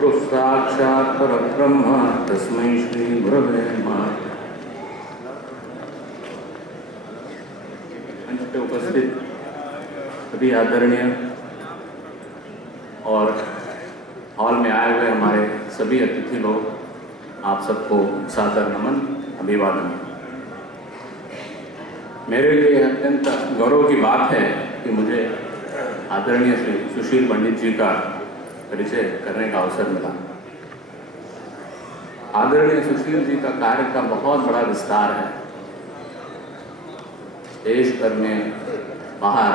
गुरु साक्षात् परब्रह्म तस्मै श्री गुरवे नमः। मंच पे उपस्थित सभी आदरणीय और हॉल में आए हुए हमारे सभी अतिथि लोग, आप सबको सादर नमन, अभिवादन। मेरे लिए अत्यंत गौरव की बात है कि मुझे आदरणीय श्री सुशील पंडित जी का परिचय करने का अवसर मिला। आदरणीय सुशील जी का कार्य का बहुत बड़ा विस्तार है। देश भर में, बाहर,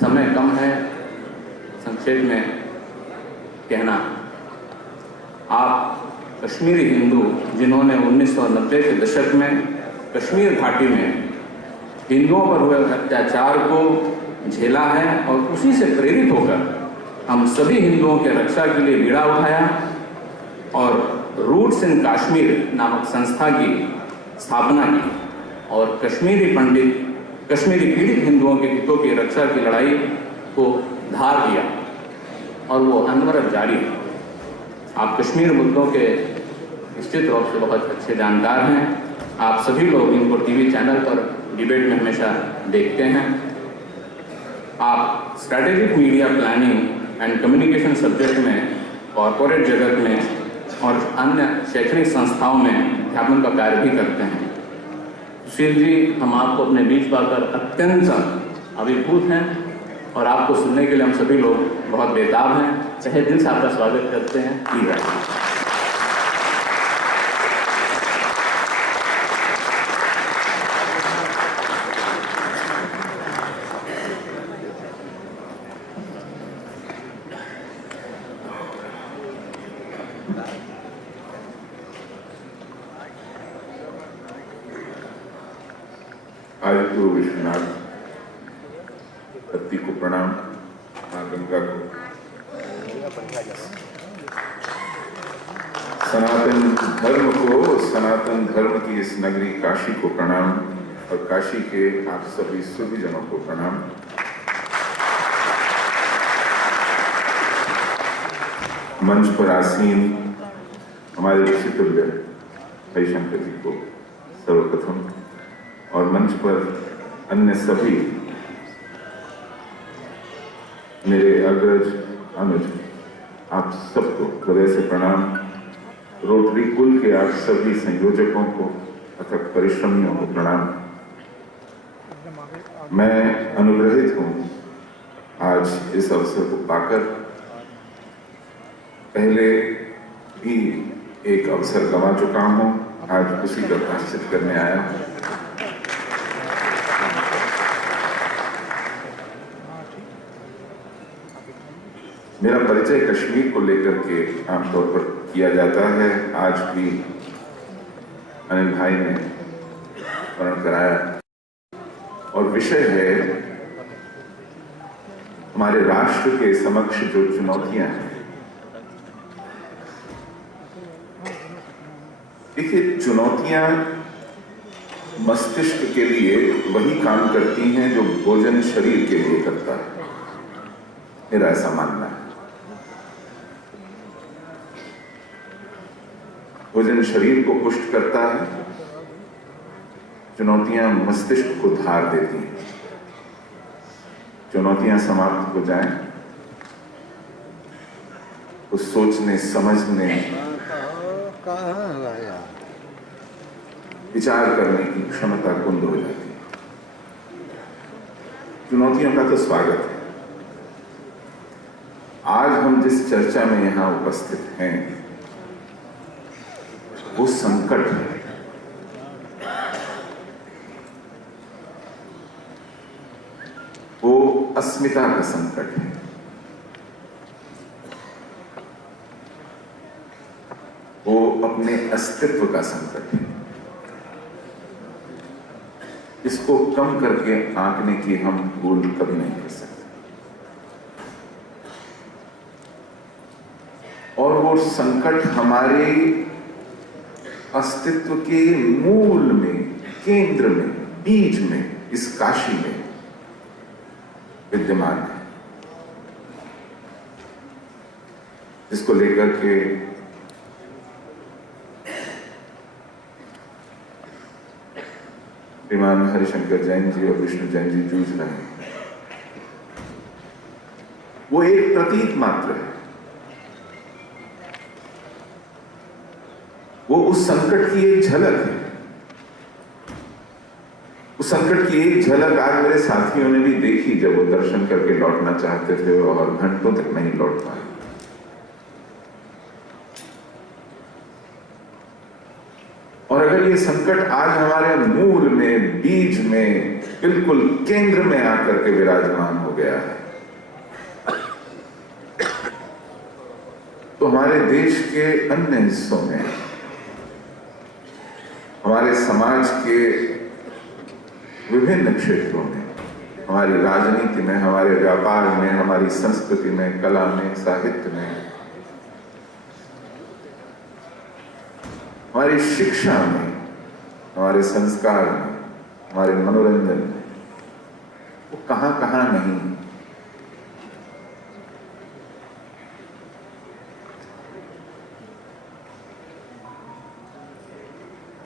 समय कम है, संक्षेप में कहना, आप कश्मीरी हिंदू जिन्होंने 1990 के दशक में कश्मीर घाटी में हिंदुओं पर हुए अत्याचार को झेला है और उसी से प्रेरित होकर हम सभी हिंदुओं के रक्षा के लिए बीड़ा उठाया और रूट्स इन कश्मीर नामक संस्था की स्थापना की और कश्मीरी पीड़ित हिंदुओं के हितों की रक्षा की लड़ाई को धार दिया और वो अनवरत जारी है। आप कश्मीर मुद्दों के निश्चित रूप से बहुत अच्छे जानकार हैं। आप सभी लोग इनको टीवी चैनल पर डिबेट में हमेशा देखते हैं। आप strategic media planning and communication subject में, कॉरपोरेट जगत में और अन्य शैक्षणिक संस्थाओं में अध्यापन का कार्य भी करते हैं। सुशील जी, हम आपको अपने बीच पाकर अत्यंत अभिभूत हैं और आपको सुनने के लिए हम सभी लोग बहुत बेताब हैं। तहे दिल से आपका स्वागत करते हैं। प्लीज आदित्य विश्वनाथ धरती को प्रणाम, मां गंगा को, सनातन धर्म को, सनातन धर्म की इस नगरी काशी को प्रणाम और काशी के आप सभी सुधीजनों को प्रणाम। मंच पर आसीन हमारे ऋषितुल्य भाई शंकर जी को सर्वप्रथम और मंच पर अन्य सभी मेरे अग्रज अनुज, आप सबको हृदय से प्रणाम। रोटरी कुल के आप सभी संयोजकों को, अथक परिश्रमियों को प्रणाम। मैं अनुग्रहित हूँ आज इस अवसर को पाकर। पहले भी एक अवसर गंवा चुका हूँ, आज उसी का प्रायश्चित करने आया हूँ। मेरा परिचय कश्मीर को लेकर के आमतौर पर किया जाता है। आज भी अनिल भाई ने स्मरण कराया और विषय है हमारे राष्ट्र के समक्ष जो चुनौतियां हैं। देखिए, चुनौतियां मस्तिष्क के लिए वही काम करती हैं जो भोजन शरीर के लिए करता है, मेरा ऐसा मानना है। भोजन शरीर को पुष्ट करता है, चुनौतियां मस्तिष्क को धार देती हैं। चुनौतियां समाप्त हो जाएं तो सोचने, समझने, विचार करने की क्षमता कुंद हो जाती है। चुनौतियों का तो स्वागत है। आज हम जिस चर्चा में यहां उपस्थित हैं वो संकट है। वो अस्मिता का संकट है। वो अपने अस्तित्व का संकट है। इसको कम करके आंकने की हम भूल कभी नहीं कर सकते। और वो संकट हमारे अस्तित्व के मूल में, केंद्र में, बीज में, इस काशी में विद्यमान है। जिसको लेकर के श्रीमान हरिशंकर जैन जी और विष्णु जैन जी जूझ रहे हैं, वो एक प्रतीक मात्र है। वो उस संकट की एक झलक है। उस संकट की एक झलक आज मेरे साथियों ने भी देखी जब वो दर्शन करके लौटना चाहते थे और घंटों तक नहीं लौट पाए। और अगर ये संकट आज हमारे मूल में, बीज में, बिल्कुल केंद्र में आकर के विराजमान हो गया है, तो हमारे देश के अन्य हिस्सों में, हमारे समाज के विभिन्न क्षेत्रों में, हमारी राजनीति में, हमारे व्यापार में, हमारी संस्कृति में, कला में, साहित्य में, हमारी शिक्षा में, हमारे संस्कार में, हमारे मनोरंजन में, वो कहां कहां नहीं।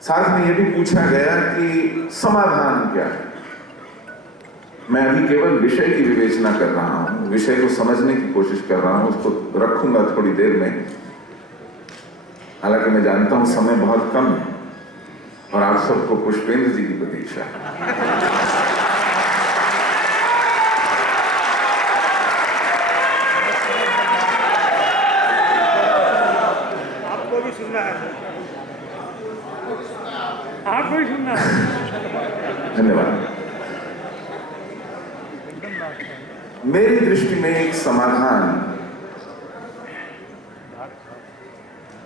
साथ में यह भी पूछा गया कि समाधान क्या है। मैं अभी केवल विषय की विवेचना कर रहा हूं, विषय को समझने की कोशिश कर रहा हूं, उसको रखूंगा थोड़ी देर में। हालांकि मैं जानता हूं समय बहुत कम है और आप सबको पुष्पेंद्र जी की प्रतीक्षा है। आपको भी सुनना है, आपको भी सुनना है। धन्यवाद। मेरी दृष्टि में एक समाधान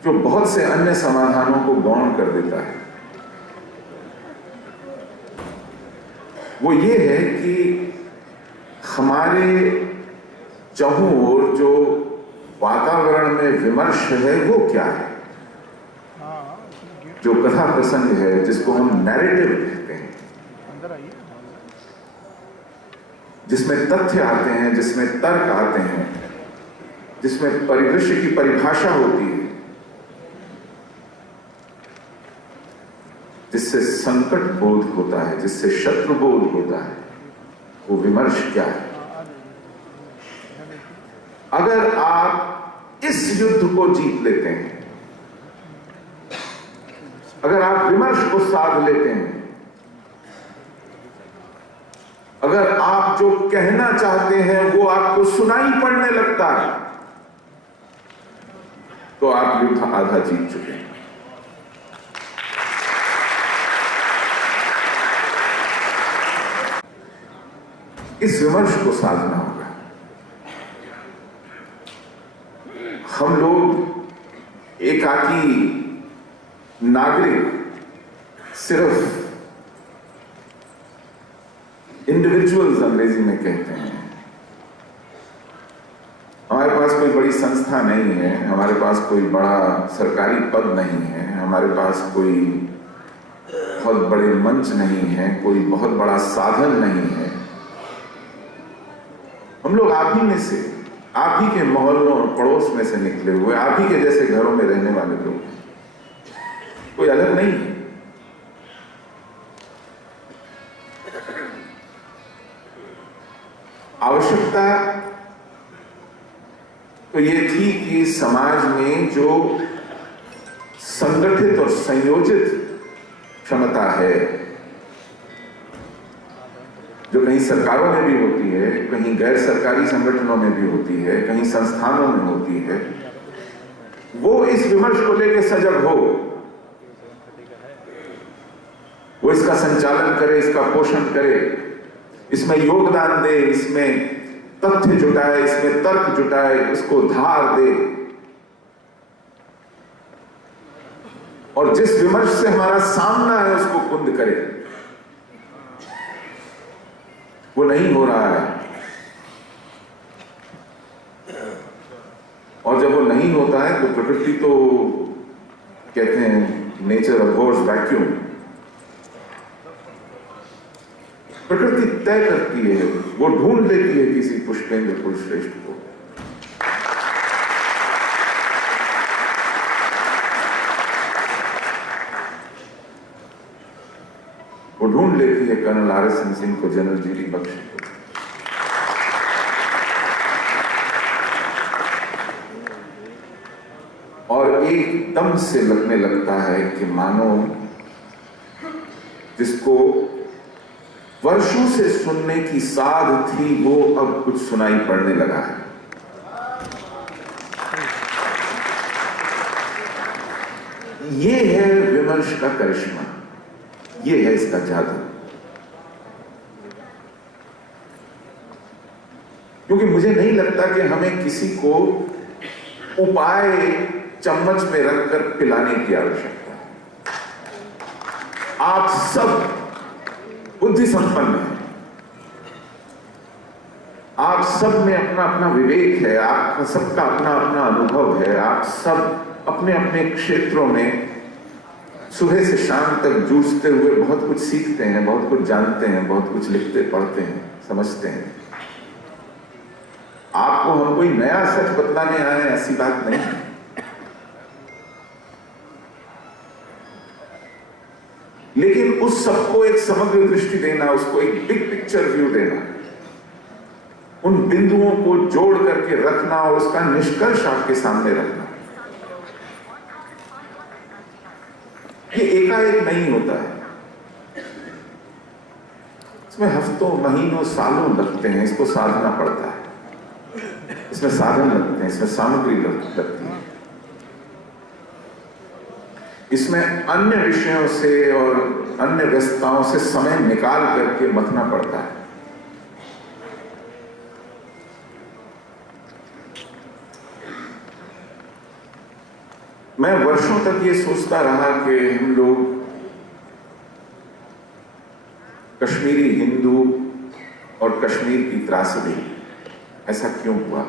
जो बहुत से अन्य समाधानों को गौण कर देता है, वो ये है कि हमारे चारों ओर जो वातावरण में विमर्श है वो क्या है, जो कथा प्रसंग है, जिसको हम नैरेटिव कहते हैं, जिसमें तथ्य आते हैं, जिसमें तर्क आते हैं, जिसमें परिदृश्य की परिभाषा होती है, जिससे संकट बोध होता है, जिससे शत्रु बोध होता है, वो विमर्श क्या है। अगर आप इस युद्ध को जीत लेते हैं, अगर आप विमर्श को साध लेते हैं, अगर आप जो कहना चाहते हैं वो आपको सुनाई पड़ने लगता है, तो आप युद्ध आधा जीत चुके हैं। इस विमर्श को साधना होगा। हम लोग एकाकी नागरिक, सिर्फ इंडिविजुअल्स अंग्रेजी में कहते हैं। हमारे पास कोई बड़ी संस्था नहीं है, हमारे पास कोई बड़ा सरकारी पद नहीं है, हमारे पास कोई बहुत बड़े मंच नहीं है, कोई बहुत बड़ा साधन नहीं है। हम लोग आप ही में से, आप ही के मोहल्लों और पड़ोस में से निकले हुए, आप ही के जैसे घरों में रहने वाले लोग, कोई अलग नहीं है। आवश्यकता तो ये थी कि समाज में जो संगठित और संयोजित क्षमता है, जो कहीं सरकारों में भी होती है, कहीं गैर सरकारी संगठनों में भी होती है, कहीं संस्थानों में होती है, वो इस विमर्श को लेकर सजग हो, वो इसका संचालन करे, इसका पोषण करे, इसमें योगदान दे, इसमें तथ्य जुटाए, इसमें तर्क जुटाए, उसको धार दे। और जिस विमर्श से हमारा सामना है उसको कुंद करे। वो नहीं हो रहा है, और जब वो नहीं होता है तो प्रकृति तो कहते हैं नेचर अबोर्स वैक्यूम। प्रकृति तय करती है, वो ढूंढ लेती है किसी पुष्पेंद्र कुलश्रेष्ठ को। वो ढूंढ लेती है कर्नल RSN सिंह को, जनरल GD बख्शी को। और एकदम से लगने लगता है कि मानो जिसको वर्षों से सुनने की साध थी वो अब कुछ सुनाई पड़ने लगा है। ये है विमर्श का करिश्मा, ये है इसका जादू। क्योंकि मुझे नहीं लगता कि हमें किसी को उपाय चम्मच में रखकर पिलाने की आवश्यकता है। आप सब बुद्धि संपन्न हैं, आप सब में अपना अपना विवेक है, आप सबका अपना अपना अनुभव है, आप सब अपने अपने क्षेत्रों में सुबह से शाम तक जूझते हुए बहुत कुछ सीखते हैं, बहुत कुछ जानते हैं, बहुत कुछ लिखते पढ़ते हैं, समझते हैं। आपको हम कोई नया सच बतलाने आए ऐसी बात नहीं है। लेकिन उस सबको एक समग्र दृष्टि देना, उसको एक बिग पिक्चर व्यू देना, उन बिंदुओं को जोड़ करके रखना और उसका निष्कर्ष आपके सामने रखना, ये एकाएक नहीं होता है। इसमें हफ्तों, महीनों, सालों लगते हैं, इसको साधना पड़ता है, इसमें साधन लगते हैं, इसमें सामग्री लगती है, इसमें अन्य विषयों से और अन्य व्यस्तताओं से समय निकाल करके मथना पड़ता है। मैं वर्षों तक ये सोचता रहा कि हम लोग कश्मीरी हिंदू और कश्मीर की त्रासदी, ऐसा क्यों हुआ।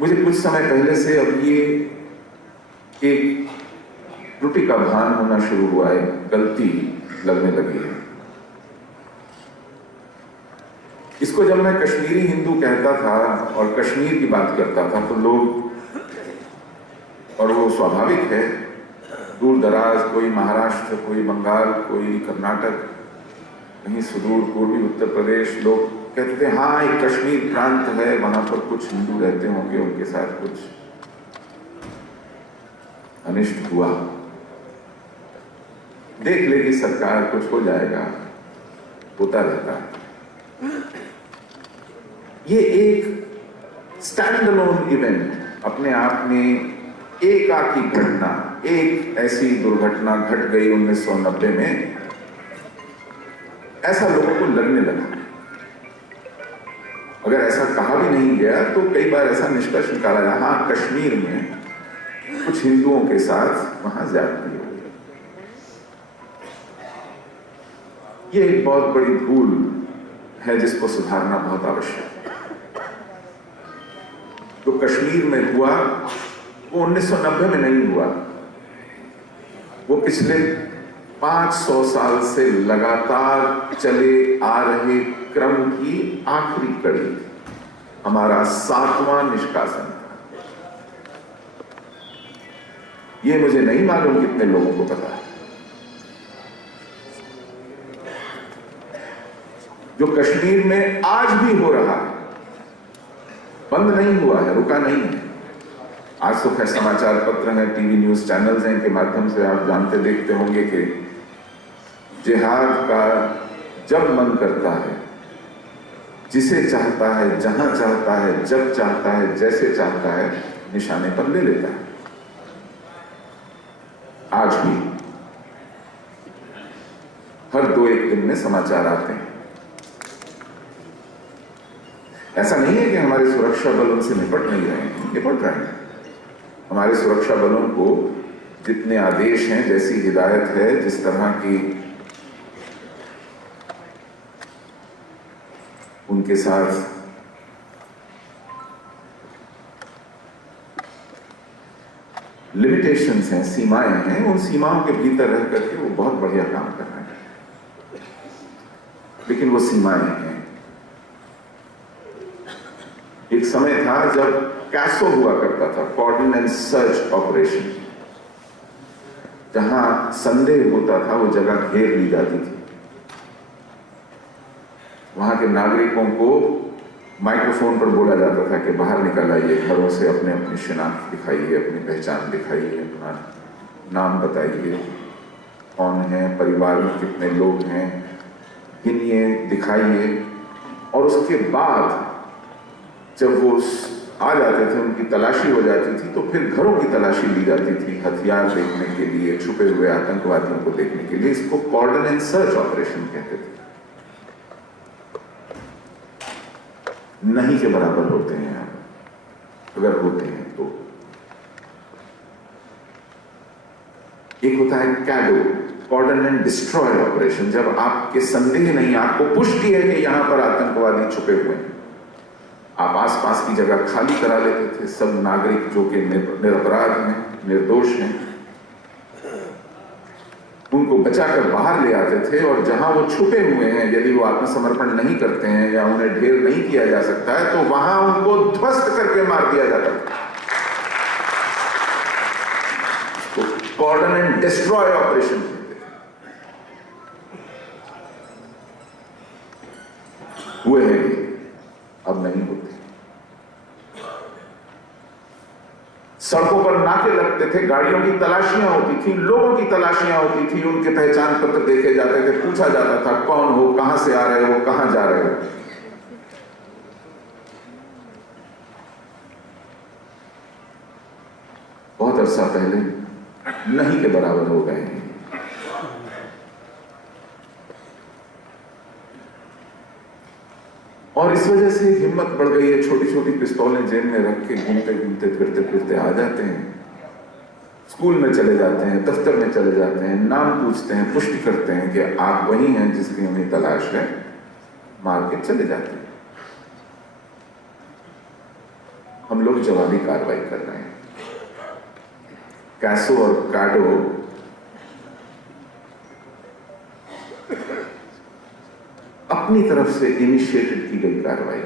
मुझे कुछ समय पहले से अब ये एक त्रुटि का भान होना शुरू हुआ है, गलती लगने लगी है। इसको जब मैं कश्मीरी हिंदू कहता था और कश्मीर की बात करता था तो लोग, और वो स्वाभाविक है, दूर दराज, कोई महाराष्ट्र, कोई बंगाल, कोई कर्नाटक, कहीं सुदूर पूर्वी उत्तर प्रदेश, लोग कहते हैं हाँ एक कश्मीर प्रांत है, वहां पर कुछ हिंदू रहते होंगे, उनके साथ कुछ अनिष्ट हुआ, देख लेगी सरकार, कुछ हो जाएगा, होता रहता है। ये एक स्टैंड अलोन इवेंट, अपने आप में एकाकी घटना, एक ऐसी दुर्घटना घट गई 1990 में, ऐसा लोगों को लगने लगा। अगर ऐसा कहा भी नहीं गया तो कई बार ऐसा निष्कर्ष निकाला गया, हाँ कश्मीर में कुछ हिंदुओं के साथ वहां ज्यादती हो गई। ये एक बहुत बड़ी भूल है जिसको सुधारना बहुत आवश्यक है। जो कश्मीर में हुआ वो 1990 में नहीं हुआ, वो पिछले 500 साल से लगातार चले आ रहे क्रम की आखिरी कड़ी, हमारा 7वां निष्कासन था। ये मुझे नहीं मालूम कितने लोगों को पता है। जो कश्मीर में आज भी हो रहा है, बंद नहीं हुआ है, रुका नहीं है। आज तो खैर समाचार पत्र हैं, टीवी न्यूज चैनल्स हैं, इनके माध्यम से आप जानते देखते होंगे कि जिहाद का जब मन करता है, जिसे चाहता है, जहां चाहता है, जब चाहता है, जैसे चाहता है, निशाने पर ले लेता है। आज भी हर 2-1 दिन में समाचार आते हैं। ऐसा नहीं है कि हमारे सुरक्षा बल उनसे निपट नहीं रहे हैं, निपट रहे हैं। हमारे सुरक्षा बलों को जितने आदेश हैं, जैसी हिदायत है, जिस तरह की उनके साथ लिमिटेशंस हैं, सीमाएं हैं, उन सीमाओं के भीतर रह करके वो बहुत बढ़िया काम कर रहे हैं। लेकिन वो सीमाएं हैं। एक समय था जब कैसो हुआ करता था, कॉर्डन एंड सर्च ऑपरेशन। जहां संदेह होता था वो जगह घेर ली जाती थी। वहां के नागरिकों को माइक्रोफोन पर बोला जाता था कि बाहर निकल आइए, घरों से अपने अपनी शिनाख्त दिखाइए, अपनी पहचान दिखाइए, अपना नाम बताइए, कौन है, परिवार में कितने लोग हैं, गिनिए, दिखाइए। और उसके बाद जब वो आ जाते थे, उनकी तलाशी हो जाती थी, तो फिर घरों की तलाशी ली जाती थी हथियार देखने के लिए, छुपे हुए आतंकवादियों को देखने के लिए। इसको कॉर्डन एंड सर्च ऑपरेशन कहते थे। नहीं के बराबर होते हैं आप, अगर होते हैं तो। एक होता है कैडो, कॉर्डन एंड डिस्ट्रॉय ऑपरेशन। जब आपके संदेह नहीं, आपको पुष्टि है कि यहां पर आतंकवादी छुपे हुए हैं, आप आसपास की जगह खाली करा लेते थे। सब नागरिक जो कि निरपराध हैं, निर्दोष हैं, उनको बचाकर बाहर ले आते थे। और जहां वो छुपे हुए हैं, यदि वो आत्मसमर्पण नहीं करते हैं या उन्हें ढेर नहीं किया जा सकता है, तो वहां उनको ध्वस्त करके मार दिया जाता था। तो कॉर्डन एंड डिस्ट्रॉय ऑपरेशन कहते थे। हुए हैं ये, अब नहीं होते। सड़कों पर नाके लगते थे, गाड़ियों की तलाशियां होती थी, लोगों की तलाशियां होती थी, उनके पहचान पत्र देखे जाते थे, पूछा जाता था कौन हो, कहां से आ रहे हो, कहां जा रहे हो। बहुत अरसा पहले नहीं के बराबर हो गए हैं। और इस वजह से हिम्मत बढ़ गई है। छोटी छोटी पिस्तौलें जेब में रख के घूमते घूमते फिरते फिरते आ जाते हैं, स्कूल में चले जाते हैं, दफ्तर में चले जाते हैं, नाम पूछते हैं, पुष्टि करते हैं कि आप वही हैं जिसकी उन्हें तलाश है, मार के चले जाते हैं। हम लोग जवाबी कार्रवाई कर रहे हैं। कैसो और काडो अपनी तरफ से इनिशिएटेड की गई कार्रवाई,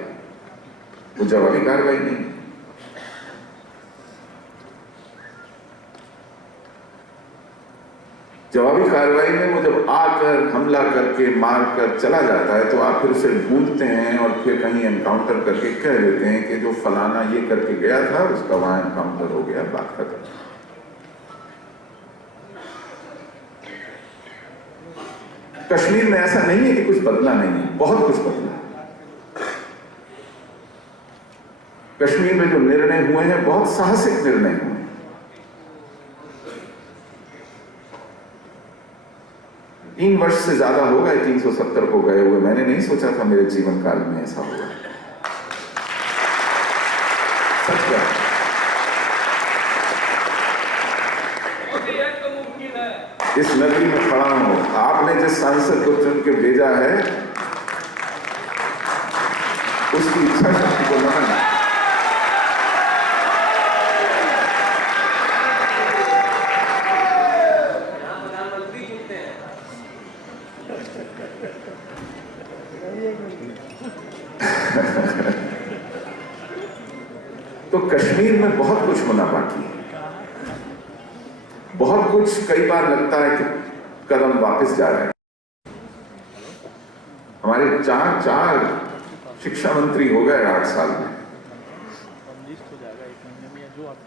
वो जवाबी कार्रवाई नहीं। जवाबी कार्रवाई में वो जब आकर हमला करके मार कर चला जाता है, तो आप फिर उसे ढूंढते हैं और फिर कहीं एनकाउंटर करके कह देते हैं कि जो फलाना ये करके गया था, उसका वहां एनकाउंटर हो गया, बात खत्म। कश्मीर में ऐसा नहीं है कि कुछ बदला नहीं है, बहुत कुछ बदला। कश्मीर में जो निर्णय हुए हैं, बहुत साहसिक निर्णय हुए। 3 वर्ष से ज्यादा हो गए 370 को गए हुए। मैंने नहीं सोचा था मेरे जीवन काल में ऐसा होगा। सच बात। इस नगरी में खड़ा हूं, आपने जिस सांसद को चुन के भेजा है, उसकी इच्छा शक्ति को नमन। तो कश्मीर में बहुत कुछ होना बाकी है, बहुत कुछ। कई बार लगता है कि कदम वापस जा रहे हैं। हमारे चार शिक्षा मंत्री हो गए 8 साल में,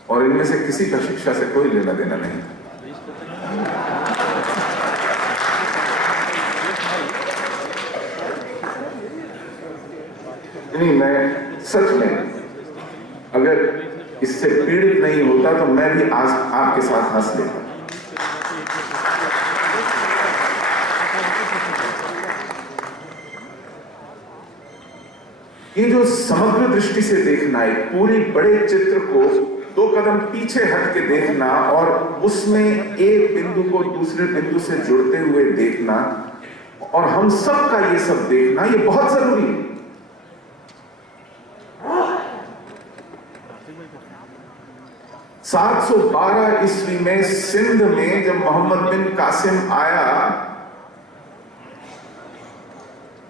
और इनमें से किसी का शिक्षा से कोई लेना देना नहीं था। नहीं, मैं सच में अगर इससे पीड़ित नहीं होता तो मैं भी आज आपके साथ हंस लेता। ये जो समग्र दृष्टि से देखना, एक पूरी बड़े चित्र को 2 कदम पीछे हट के देखना और उसमें एक बिंदु को दूसरे बिंदु से जुड़ते हुए देखना, और हम सब का ये सब देखना, ये बहुत जरूरी है। सात 712 ईस्वी में सिंध में जब मोहम्मद बिन कासिम आया,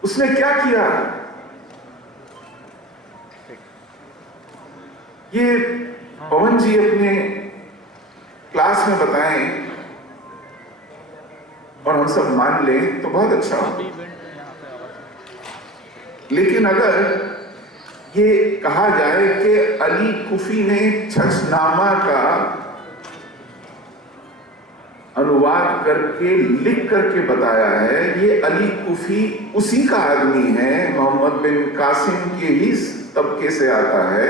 उसने क्या किया? ये पवन जी अपने क्लास में बताएं और हम सब मान लें तो बहुत अच्छा हो। लेकिन अगर ये कहा जाए कि अली कुफी ने छछनामा का अनुवाद करके लिख करके बताया है, ये अली कुफी उसी का आदमी है, मोहम्मद बिन कासिम के ही तबके से आता है,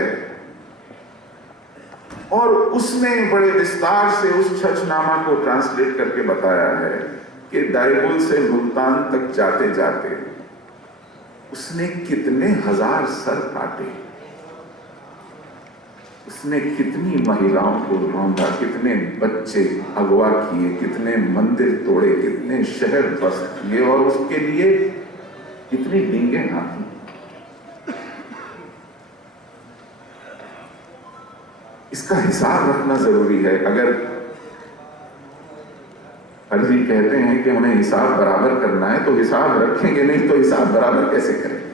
और उसने बड़े विस्तार से उस छछनामा को ट्रांसलेट करके बताया है कि दाइबुल से मुल्तान तक जाते जाते उसने कितने हजार सर काटे, उसने कितनी महिलाओं को ढूंढा, कितने बच्चे अगवा किए, कितने मंदिर तोड़े, कितने शहर ध्वस्त किए, और उसके लिए कितनी डींगे हाथी। इसका हिसाब रखना जरूरी है। अगर हरजी कहते हैं कि हमें हिसाब बराबर करना है, तो हिसाब रखेंगे नहीं तो हिसाब बराबर कैसे करेंगे?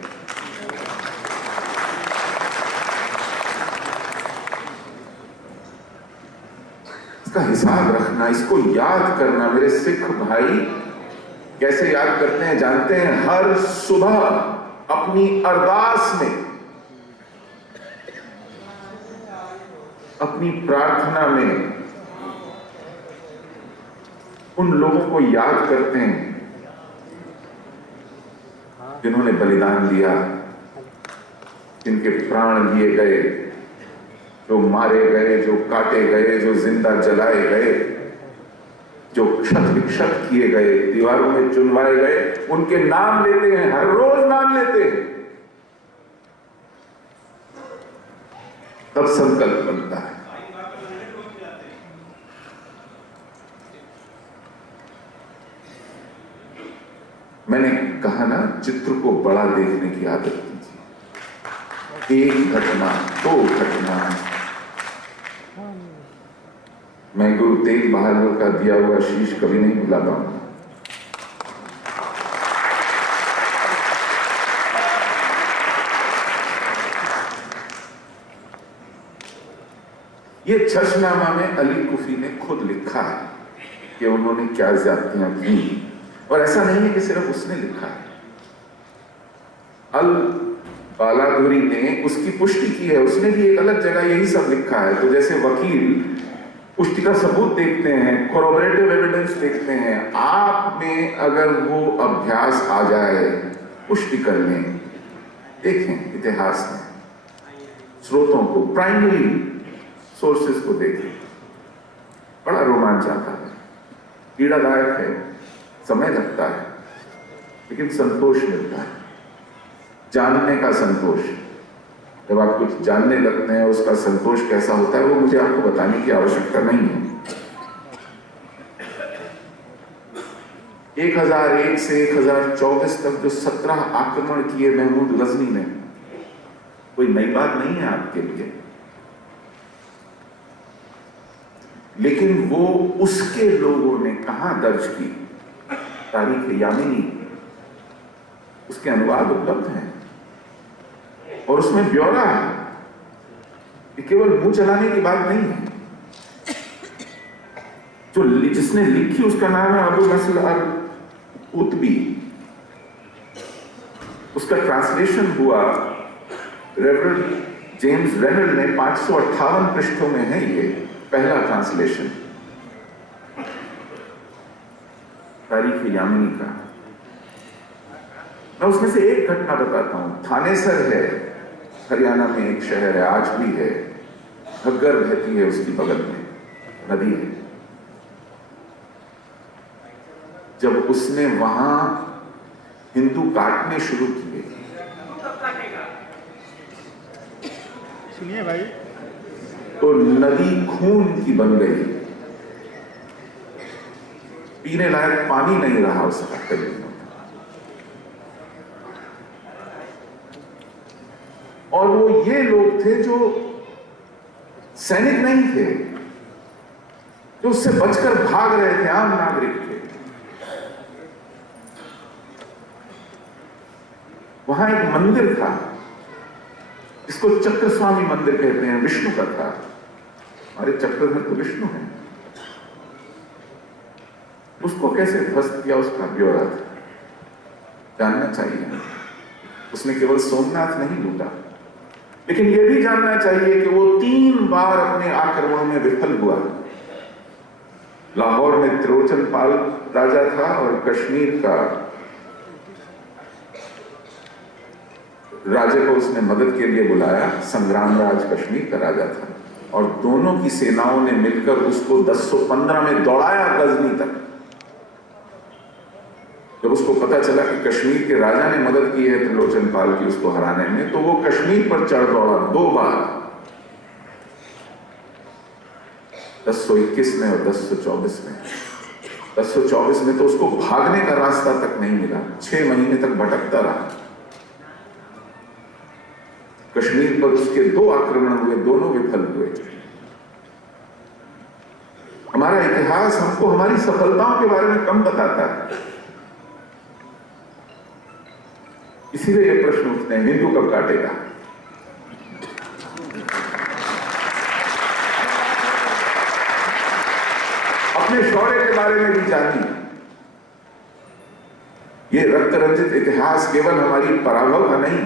इसका हिसाब रखना, इसको याद करना। मेरे सिख भाई कैसे याद करते हैं जानते हैं? हर सुबह अपनी अरदास में, अपनी प्रार्थना में उन लोगों को याद करते हैं जिन्होंने बलिदान दिया, जिनके प्राण लिए गए, जो मारे गए, जो काटे गए, जो जिंदा जलाए गए, जो क्षत विक्षत किए गए, दीवारों में चुनवाए गए, उनके नाम लेते हैं, हर रोज नाम लेते हैं। तब संकल्प बनता है। मैंने कहा ना, चित्र को बड़ा देखने की आदत कीजिए। एक घटना, दो घटना। मैं गुरु तेग बहादुर का दिया हुआ शीश कभी नहीं भुला पाऊंगा। ये छछनामा में अली कुफी ने खुद लिखा है कि उन्होंने क्या ज्यादतियां की, और ऐसा नहीं है कि सिर्फ उसने लिखा है। अल बालादुरी ने उसकी पुष्टि की है, उसने भी एक अलग जगह यही सब लिखा है। तो जैसे वकील पुष्टि का सबूत देखते हैं, कोरोबरेटिव एविडेंस देखते हैं, आप में अगर वो अभ्यास आ जाए पुष्टि करने, देखें इतिहास में स्रोतों को, प्राइमरी सोर्सेस को देखें, बड़ा रोमांच आता है, पीड़ादायक है, समय लगता है, लेकिन संतोष मिलता है, जानने का संतोष। जब आप कुछ जानने लगते हैं, उसका संतोष कैसा होता है वो मुझे आपको बताने की आवश्यकता नहीं है। 1001 से 1024 तक जो 17 आक्रमण किए महमूद गजनी ने, कोई नई बात नहीं है आपके लिए, लेकिन वो उसके लोगों ने कहां दर्ज की? तारीख यामिनी, उसके अनुवाद उपलब्ध हैं और उसमें ब्यौरा है। ये केवल मुंह चलाने की बात नहीं है। जो जिसने लिखी उसका नाम है अबू नस्र अल-कुतबी। उसका ट्रांसलेशन हुआ रेवरेंड जेम्स रेनल ने, 558 पृष्ठों में है ये पहला ट्रांसलेशन तारीख यामिनी का। मैं उसमें से एक घटना बताता हूं। थानेसर है, हरियाणा में एक शहर है, आज भी है, घग्गर बहती है उसकी बगल में, नदी है। जब उसने वहां हिंदू काटने शुरू किए, सुनिए भाई, तो नदी खून की बन गई, पीने लायक पानी नहीं रहा उस हफ्ते में। और वो ये लोग थे जो सैनिक नहीं थे, जो उससे बचकर भाग रहे थे, आम नागरिक थे। वहां एक मंदिर था इसको चक्रस्वामी मंदिर कहते हैं, विष्णु का था। हमारे चक्रधर तो विष्णु हैं। उसको कैसे ध्वस्त किया उसका ब्यौरा जानना चाहिए। उसने केवल सोमनाथ नहीं लूटा, लेकिन यह भी जानना चाहिए कि वो 3 बार अपने आक्रमणों में विफल हुआ। लाहौर में त्रिलोचन पाल राजा था और कश्मीर का राजे को उसने मदद के लिए बुलाया। संग्राम राज कश्मीर का राजा था और दोनों की सेनाओं ने मिलकर उसको 1015 में दौड़ाया गजनी तक। जब उसको पता चला कि कश्मीर के राजा ने मदद की है त्रिलोचन पाल की उसको हराने में, तो वो कश्मीर पर चढ़ दौड़ा 2 बार, 1021 में और 1024 में। 1024 में तो उसको भागने का रास्ता तक नहीं मिला, 6 महीने तक भटकता रहा। कश्मीर पर उसके 2 आक्रमण हुए, दोनों विफल हुए। हमारा इतिहास हमको हमारी सफलताओं के बारे में कम बताता है। इसीलिए ये प्रश्न उठते हैं, हिंदू कब काटेगा? अपने शौर्य के बारे में भी जानिए। ये रक्त रंजित इतिहास केवल हमारी पराभव का नहीं,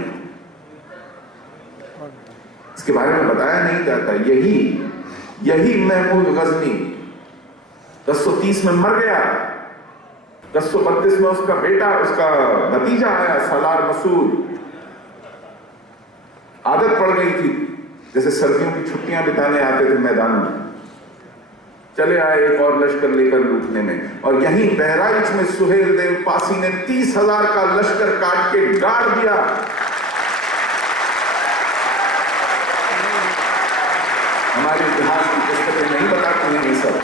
इसके बारे में बताया नहीं जाता। यही महमूद गजनी 1030 में मर गया, 1032 में उसका बेटा, उसका भतीजा आया सालार मसूद। आदत पड़ गई थी, जैसे सर्दियों की छुट्टियां बिताने आते थे मैदानों में, चले आए एक और लश्कर लेकर लूटने में। और यहीं बहराइच में सुहेल देव पासी ने 30,000 का लश्कर काट के गाड़ दिया। हमारे इतिहास की पुस्तकें नहीं बताती हैं ये सब।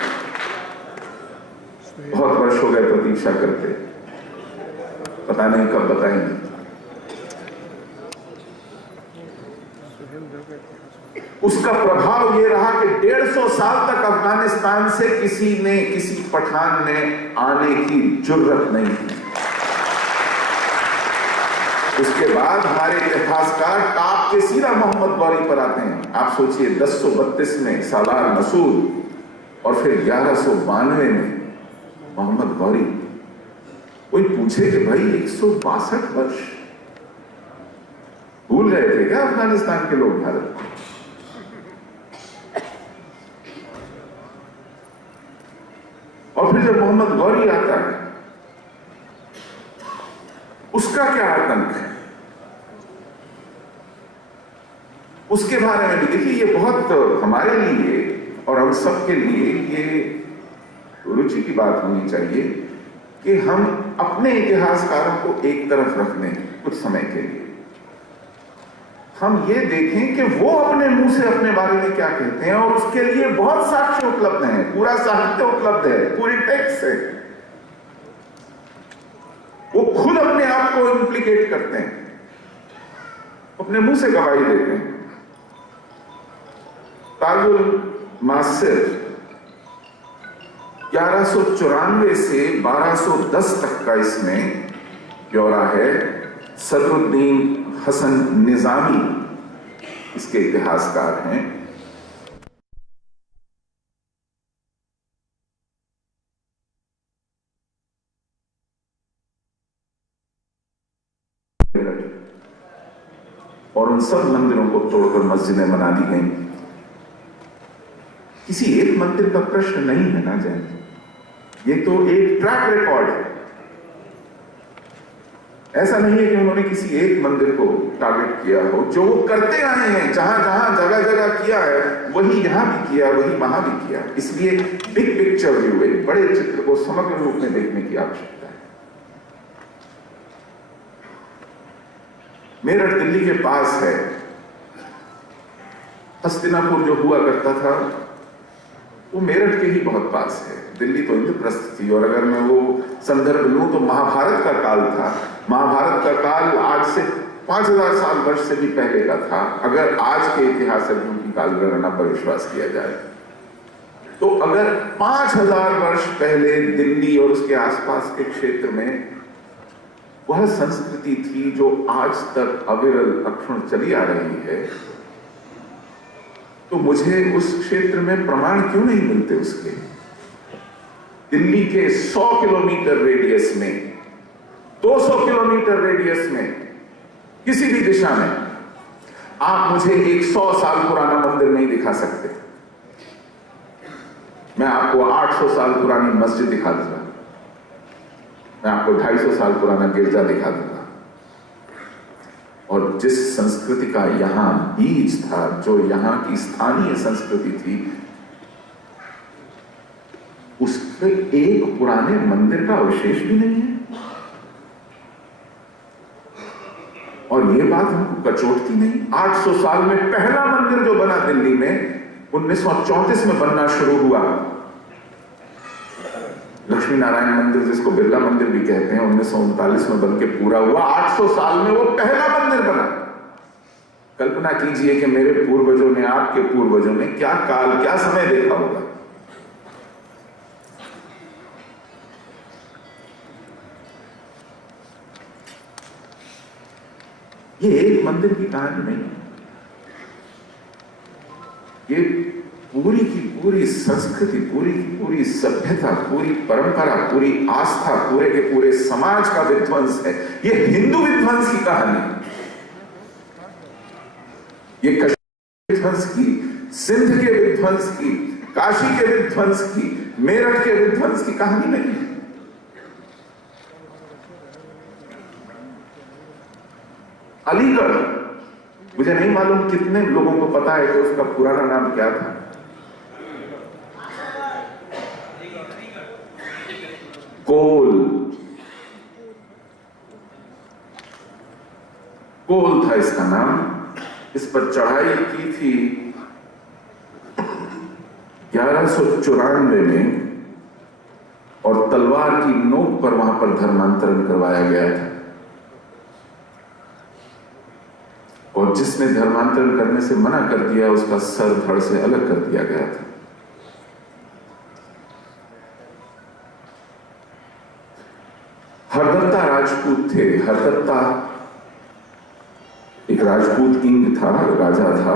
बहुत वर्ष हो गए प्रतीक्षा करते, पता नहीं कब बताएंगे। उसका प्रभाव ये रहा कि 150 साल तक अफगानिस्तान से किसी पठान ने आने की जुर्रत नहीं की। उसके बाद हमारे इतिहासकार टाप के सीधा मोहम्मद गौरी पर आते हैं। आप सोचिए, 1032 में सालार मसूद और फिर 1192 में मोहम्मद गौरी। कोई पूछे कि भाई 162 वर्ष भूल रहे थे क्या अफगानिस्तान के लोग भारत को? और फिर जब मोहम्मद गौरी आता है, उसका क्या आतंक है, उसके बारे में भी देखिए। ये बहुत हमारे लिए और हम सबके लिए ये रुचि की बात होनी चाहिए कि हम अपने इतिहासकारों को एक तरफ रख दें कुछ समय के लिए। हम ये देखें कि वो अपने मुंह से अपने बारे में क्या कहते हैं, और उसके लिए बहुत साक्ष्य उपलब्ध हैं, पूरा साहित्य उपलब्ध है, पूरी टेक्स्ट है। वो खुद अपने आप को इंप्लीकेट करते हैं, अपने मुंह से गवाही देते हैं। ताजुल मासिर 1194 से 1210 तक का इसमें ब्यौरा है। सदरुद्दीन हसन निजामी इसके इतिहासकार हैं। और उन सब मंदिरों को तोड़कर मस्जिदें बना दी गई। किसी एक मंदिर का प्रश्न नहीं है ना जैन, ये तो एक ट्रैक रिकॉर्ड है। ऐसा नहीं है कि उन्होंने किसी एक मंदिर को टारगेट किया हो। जो वो करते आए हैं, जहां जहां जगह जगह किया है, वही यहां भी किया, वही वहां भी किया। इसलिए बिग पिक्चर व्यू, एक बड़े चित्र को समग्र रूप में देखने की आवश्यकता है। मेरठ दिल्ली के पास है। हस्तिनापुर जो हुआ करता था वो मेरठ के ही बहुत पास है। दिल्ली तो इंद्रप्रस्थ थी। और अगर मैं वो संदर्भ लूं तो महाभारत का काल था। महाभारत का काल आज से 5000 साल वर्ष से भी पहले का था, अगर आज के इतिहासज्ञों की काल गणना पर विश्वास किया जाए। तो अगर 5000 वर्ष पहले दिल्ली और उसके आसपास के क्षेत्र में वह संस्कृति थी जो आज तक अविरल अक्षुण चली आ रही है, तो मुझे उस क्षेत्र में प्रमाण क्यों नहीं मिलते उसके? दिल्ली के 100 किलोमीटर रेडियस में, 200 किलोमीटर रेडियस में, किसी भी दिशा में आप मुझे एक 100 साल पुराना मंदिर नहीं दिखा सकते। मैं आपको 800 साल पुरानी मस्जिद दिखा दूंगा, मैं आपको 250 साल पुराना गिरजा दिखा दूंगा। और जिस संस्कृति का यहां बीज था, जो यहां की स्थानीय संस्कृति थी, उसके एक पुराने मंदिर का अवशेष भी नहीं है। और यह बात हमको कचोटती नहीं। 800 साल में पहला मंदिर जो बना दिल्ली में, 1934 में बनना शुरू हुआ, लक्ष्मी नारायण मंदिर, जिसको बिरला मंदिर भी कहते हैं, 1939 में बनके पूरा हुआ। 800 साल में वो पहला मंदिर बना। कल्पना कीजिए कि मेरे पूर्वजों ने, आपके पूर्वजों ने क्या काल, क्या समय देखा होगा। ये एक मंदिर की कहानी नहीं है, ये पूरी की पूरी संस्कृति, पूरी की पूरी सभ्यता, पूरी परंपरा, पूरी आस्था, पूरे के पूरे समाज का विध्वंस है। ये हिंदू विध्वंस की कहानी, ये कश्मीर विध्वंस की, सिंध के विध्वंस की, काशी के विध्वंस की, मेरठ के विध्वंस की कहानी नहीं है। अलीगढ़, मुझे नहीं मालूम कितने लोगों को पता है कि उसका पुराना नाम क्या था। कोल था इसका नाम। इस पर चढ़ाई की थी 1194 में, और तलवार की नोक पर वहां पर धर्मांतरण करवाया गया था। और जिसने धर्मांतरण करने से मना कर दिया, उसका सर धड़ से अलग कर दिया गया था। हरदत्ता राजपूत थे। हरदत्ता एक राजपूत किंग था, राजा था।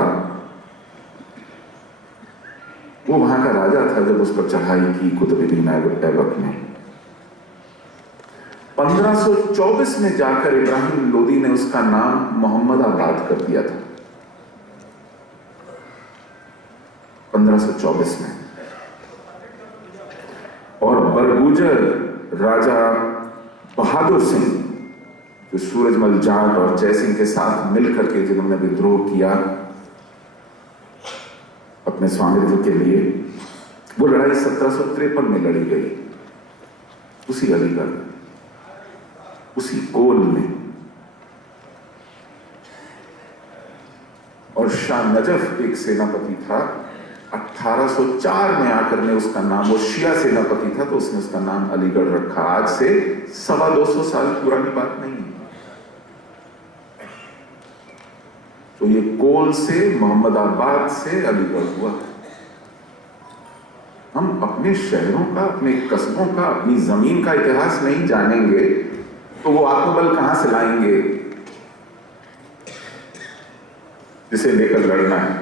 वो वहां का राजा था जब उस पर चढ़ाई की कुतुबुद्दीन ऐबक ने। 1524 में जाकर इब्राहिम लोदी ने उसका नाम मोहम्मदाबाद कर दिया था। 1524 में। और बरगुजर राजा बहादुर सिंह, जो सूरजमल जाट और जयसिंह के साथ मिलकर के जिन्होंने विद्रोह किया अपने स्वामित्व के लिए, वो लड़ाई 1753 में लड़ी गई, उसी अलीगढ़, उसी कोल में। और शाह नजफ एक सेनापति था, 1804 में आकर ने उसका नाम, वो शिया सेनापति था तो उसने उसका नाम अलीगढ़ रखा। आज से 225 साल पुरानी बात नहीं है। तो ये कोल से, मोहम्मदाबाद से अलीगढ़ हुआ। हम अपने शहरों का, अपने कस्बों का, अपनी जमीन का इतिहास नहीं जानेंगे तो वो आत्मबल कहां से लाएंगे जिसे लेकर लड़ना है।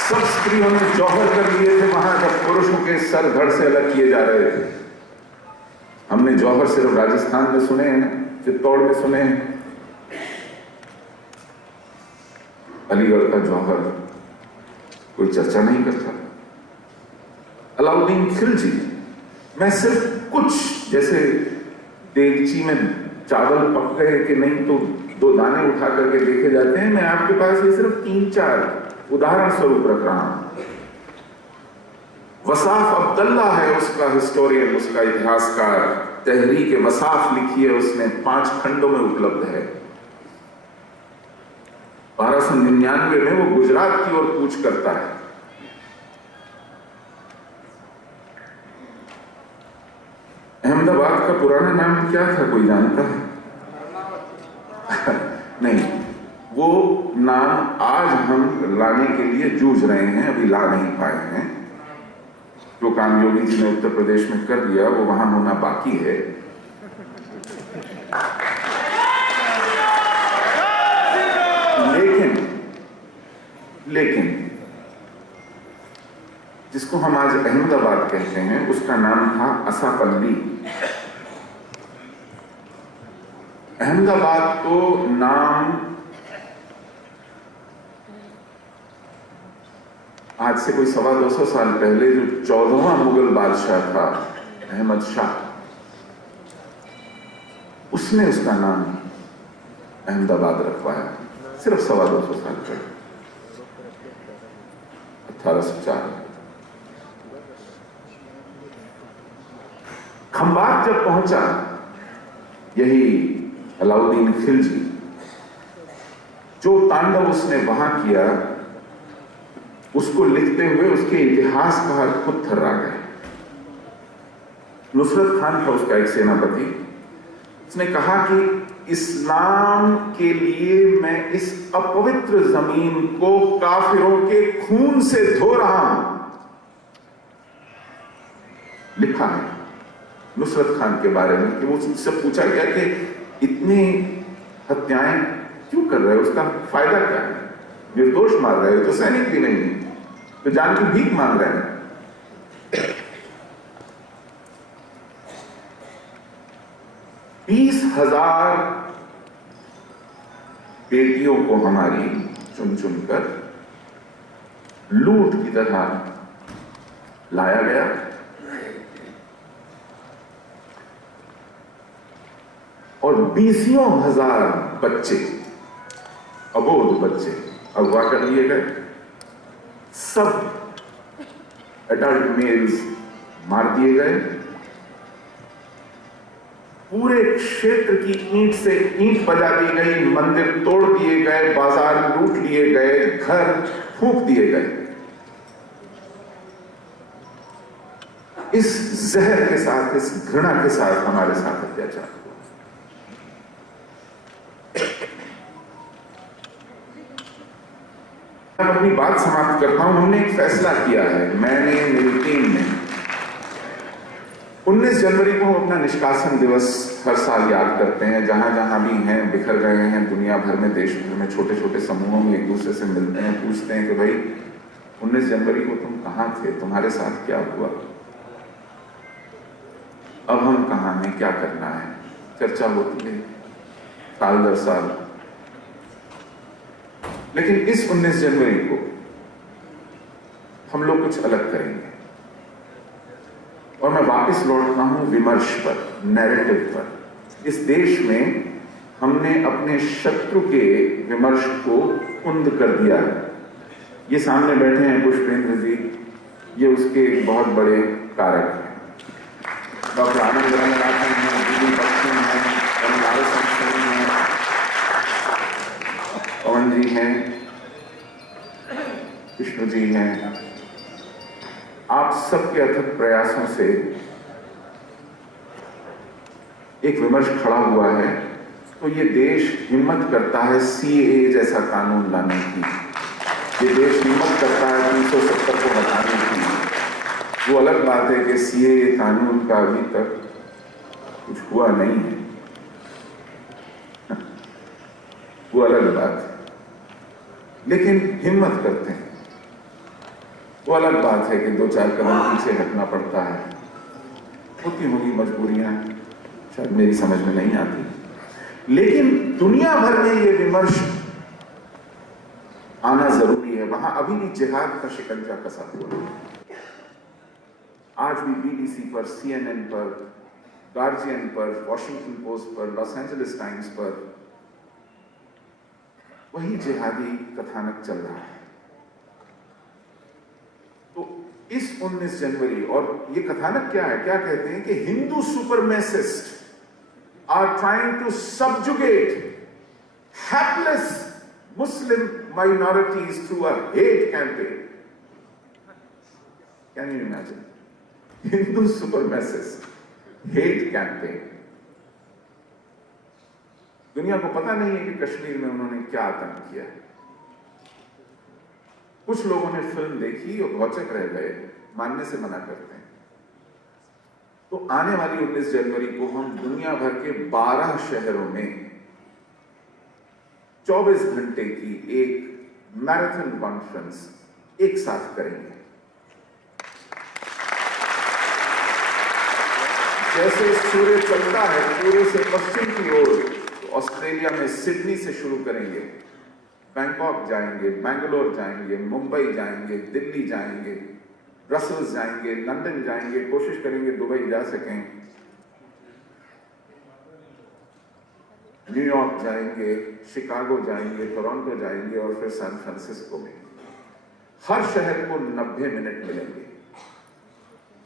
सब स्त्रियों ने जौहर कर लिए थे वहां जब पुरुषों के सर धड़ से अलग किए जा रहे थे। हमने जौहर सिर्फ राजस्थान में सुने हैं, चित्तौड़ में सुने हैं। अलीगढ़ का जौहर कोई चर्चा नहीं करता। अलाउद्दीन खिलजी, मैं सिर्फ कुछ, जैसे देगची में चावल पक गए कि नहीं तो 2 दाने उठा करके देखे जाते हैं, मैं आपके पास ये सिर्फ 3-4 उदाहरण स्वरूप रख रहा हूं। वसाफ अब्दुल्ला है उसका हिस्टोरियन, उसका इतिहासकार। तहरीक वसाफ लिखी है उसने, 5 खंडों में उपलब्ध है। 1299 में वो गुजरात की ओर कूच करता है। अहमदाबाद का पुराना नाम क्या था, कोई जानता है? नहीं, वो नाम आज हम लाने के लिए जूझ रहे हैं, अभी ला नहीं पाए हैं। जो काम योगी जी ने उत्तर प्रदेश में कर दिया वो वहां होना बाकी है। लेकिन जिसको हम आज अहमदाबाद कहते हैं, उसका नाम था असापल्ली। अहमदाबाद तो नाम आज से कोई 250 साल पहले जो 14वां मुगल बादशाह था अहमद शाह, उसने उसका नाम अहमदाबाद रखवाया, सिर्फ 250 साल पहले, 1804। खंबात जब पहुंचा, यही अलाउद्दीन खिलजी, जो तांडव उसने वहां किया, उसको लिखते हुए उसके इतिहासकार खुद थर्रा गए। नुसरत खान था उसका एक सेनापति। उसने कहा कि इस्लाम के लिए मैं इस अपवित्र जमीन को काफिरों के खून से धो रहा हूं। लिखा है नुसरत खान के बारे में कि वो उससे पूछा गया कि इतनी हत्याएं क्यों कर रहे हो, उसका फायदा क्या है, निर्दोष मार रहे हो, तो सैनिक भी नहीं है, तो जान की भीख मांग रहे हैं। 20,000 बेटियों को हमारी चुन चुनकर लूट की तरह लाया गया और 20,000 बच्चे, अबोध बच्चे अगवा कर लिए गए। सब एडल्ट मेल्स मार दिए गए। पूरे क्षेत्र की ईंट से ईंट बजा दी गई, मंदिर तोड़ दिए गए, बाजार लूट लिए गए, घर फूंक दिए गए। इस जहर के साथ, इस घृणा के साथ हमारे साथ अत्याचार हुआ। मैं अपनी बात समाप्त करता हूं। हमने एक फैसला किया है, मैंने, मेरी टीम ने, 19 जनवरी को हम अपना निष्कासन दिवस हर साल याद करते हैं। जहां जहां भी हैं, बिखर गए हैं दुनिया भर में, देश भर में, छोटे छोटे समूहों में एक दूसरे से मिलते हैं, पूछते हैं कि भाई 19 जनवरी को तुम कहां थे, तुम्हारे साथ क्या हुआ, अब हम कहां हैं, क्या करना है। चर्चा होती है साल दर साल। लेकिन इस 19 जनवरी को हम लोग कुछ अलग करेंगे और मैं वापस लौटता हूं विमर्श पर, नैरेटिव पर। इस देश में हमने अपने शत्रु के विमर्श को कुंद कर दिया है। ये सामने बैठे हैं पुष्पेंद्र जी, ये उसके बहुत बड़े कारक हैं। डॉक्टर आनंद रंगनाथन हैं, दीदी बच्चन हैं, पवन जी हैं, कृष्ण जी हैं। आप सबके अथक प्रयासों से एक विमर्श खड़ा हुआ है, तो ये देश हिम्मत करता है सीएए जैसा कानून लाने की। ये देश हिम्मत करता है 370 को हटाने की। वो अलग बात है कि सीएए कानून का अभी तक कुछ हुआ नहीं है, वो अलग बात है, लेकिन हिम्मत करते हैं। वो अलग बात है कि 2-4 कदम पीछे हटना पड़ता है, होती होंगी मजबूरियां, शायद मेरी समझ में नहीं आती। लेकिन दुनिया भर में ये विमर्श आना जरूरी है। वहां अभी भी जिहाद का शिकंजा कसा हुआ है। आज भी बीबीसी पर, CNN पर, गार्जियन पर, वॉशिंगटन पोस्ट पर, लॉस एंजलिस टाइम्स पर वही जिहादी कथानक चल रहा है। तो इस 19 जनवरी, और ये कथानक क्या है, क्या कहते हैं कि Hindu supremacist are trying to subjugate hapless Muslim minorities through a hate campaign. Can you imagine? Hindu supremacist hate campaign. दुनिया को पता नहीं है कि कश्मीर में उन्होंने क्या आतंक किया है। कुछ लोगों ने फिल्म देखी और घौचक रह गए, मानने से मना करते हैं। तो आने वाली 19 जनवरी को हम दुनिया भर के 12 शहरों में 24 घंटे की एक मैराथन कॉन्फ्रेंस एक साथ करेंगे। जैसे सूर्य चलता है पूर्व से पश्चिम की ओर, तो ऑस्ट्रेलिया में सिडनी से शुरू करेंगे, बैंकॉक जाएंगे, बैंगलोर जाएंगे, मुंबई जाएंगे, दिल्ली जाएंगे, ब्रसल्स जाएंगे, लंदन जाएंगे, कोशिश करेंगे दुबई जा सकें, न्यूयॉर्क जाएंगे, शिकागो जाएंगे, टोरंटो जाएंगे और फिर सैन फ्रांसिस्को में। हर शहर को 90 मिनट मिलेंगे।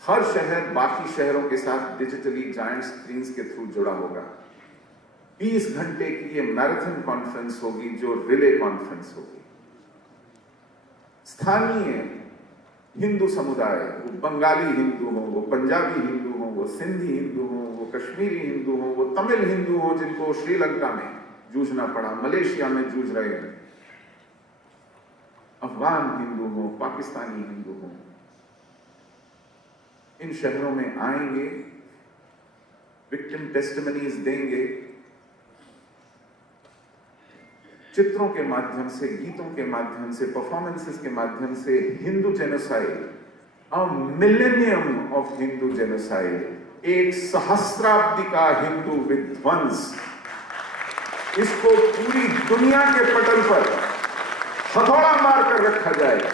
हर शहर बाकी शहरों के साथ डिजिटली जायंट स्क्रीन्स के थ्रू जुड़ा होगा। 20 घंटे की ये मैराथन कॉन्फ्रेंस होगी जो रिले कॉन्फ्रेंस होगी। स्थानीय हिंदू समुदाय, वो बंगाली हिंदू हो, वो पंजाबी हिंदू हो, वो सिंधी हिंदू हो, वो कश्मीरी हिंदू हो, वो तमिल हिंदू हो जिनको श्रीलंका में जूझना पड़ा, मलेशिया में जूझ रहे हैं, अफगान हिंदू हो, पाकिस्तानी हिंदू हो, इन शहरों में आएंगे, विक्टिम टेस्टिमनीज देंगे, चित्रों के माध्यम से, गीतों के माध्यम से, परफॉर्मेंसेस के माध्यम से Hindu genocide, a millennium of Hindu genocide, एक सहस्राब्दी का हिंदू विध्वंस, इसको पूरी दुनिया के पटल पर हथौड़ा मारकर रखा जाएगा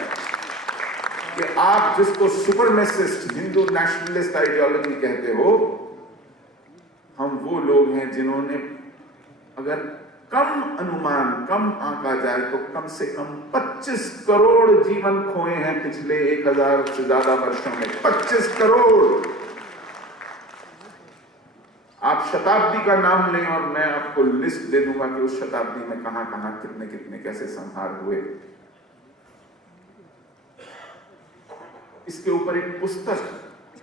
कि आप जिसको सुपरमेसिस्ट हिंदू नेशनलिस्ट आइडियोलॉजी कहते हो, हम वो लोग हैं जिन्होंने, अगर कम अनुमान, कम आंका जाए तो कम से कम 25 करोड़ जीवन खोए हैं पिछले 1000 से ज्यादा वर्षों में। 25 करोड़। आप शताब्दी का नाम लें और मैं आपको लिस्ट दे दूंगा कि उस शताब्दी में कहां कहां कितने कितने कैसे संहार हुए। इसके ऊपर एक पुस्तक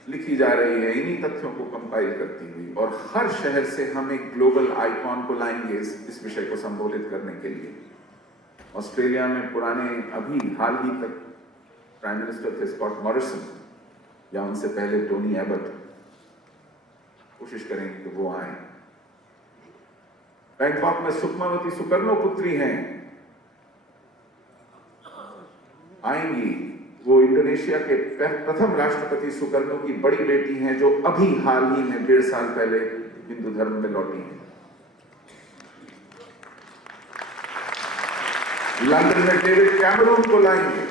लिखी जा रही है इन्हीं तथ्यों को कंपाइल करती हुई, और हर शहर से हम एक ग्लोबल आइकॉन को लाएंगे इस विषय को संबोधित करने के लिए। ऑस्ट्रेलिया में पुराने, अभी हाल ही तक प्राइम मिनिस्टर थे स्कॉट मॉरिसन, या उनसे पहले टोनी एबट। कोशिश करेंगे कि वो आए। बैंकॉक में सुखमावती सुकर्णो पुत्री हैं, आएंगी। वो इंडोनेशिया के प्रथम राष्ट्रपति सुकर्णो की बड़ी बेटी हैं, जो अभी हाल ही में 1.5 साल पहले हिंदू धर्म में लौटी हैं। लंदन में डेविड कैमरून को लाएंगे,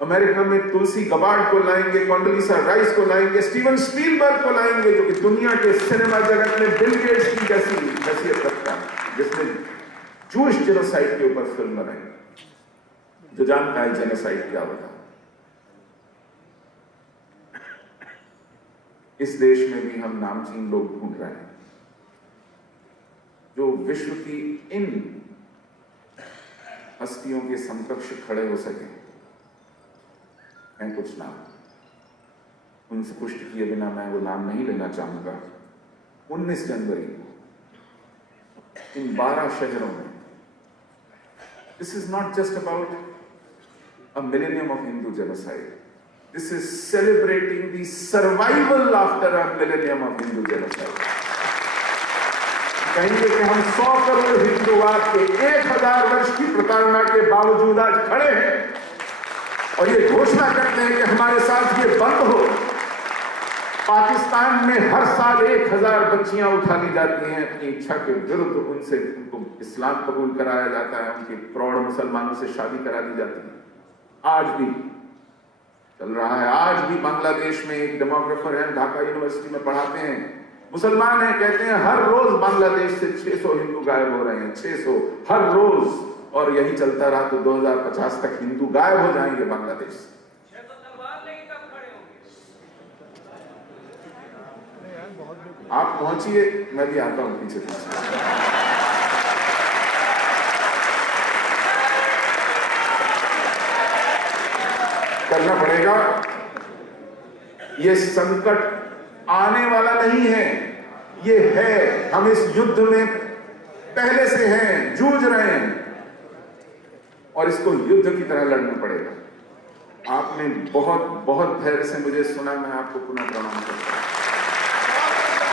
अमेरिका में तुलसी गबार्ड को लाएंगे, कॉन्डोलीसा राइस को लाएंगे, स्टीवन स्पीलबर्ग को लाएंगे, जो कि दुनिया के सिनेमा जगत में बिल गेट्स की जैसी हैसियत रखता है, जिसने जूश जेनोसाइड के ऊपर फिल्म बनाई, जो जानता है जेनोसाइड क्या होता है। इस देश में भी हम नामचीन लोग ढूंढ रहे हैं जो विश्व की इन हस्तियों के समकक्ष खड़े हो सके। मैं कुछ नाम उनसे पुष्टि किए बिना मैं वो नाम नहीं लेना चाहूंगा। 19 जनवरी को इन 12 शहरों में, this is not just about a millennium of Hindu genocide. This is celebrating the survival after a millennium of Hindu genocide. कहेंगे कि हम 100 करोड़ हिंदुवाद के 1000 वर्ष की प्रताड़ना के बावजूद आज खड़े हैं और ये घोषणा करते हैं कि हमारे साथ ये बंद हो। पाकिस्तान में हर साल 1000 बच्चियां उठा ली जाती हैं अपनी इच्छा के विरुद्ध, उनको इस्लाम कबूल कराया जाता है, उनकी प्रौढ़ मुसलमानों से शादी करा दी जाती है। आज भी चल रहा है। आज भी बांग्लादेश में एक डेमोग्राफर है, ढाका यूनिवर्सिटी में पढ़ाते हैं, मुसलमान हैं, कहते हैं हर रोज बांग्लादेश से 600 हिंदू गायब हो रहे हैं, 600 हर रोज, और यही चलता रहा तो 2050 तक हिंदू गायब हो जाएंगे बांग्लादेश से। आप पहुंचिए, मैं भी आता हूं पीछे पीछे। करना पड़ेगा। ये संकट आने वाला नहीं है, ये है। हम इस युद्ध में पहले से हैं, जूझ रहे हैं, और इसको युद्ध की तरह लड़ना पड़ेगा। आपने बहुत बहुत धैर्य से मुझे सुना, मैं आपको पुनः प्रणाम करता हूं।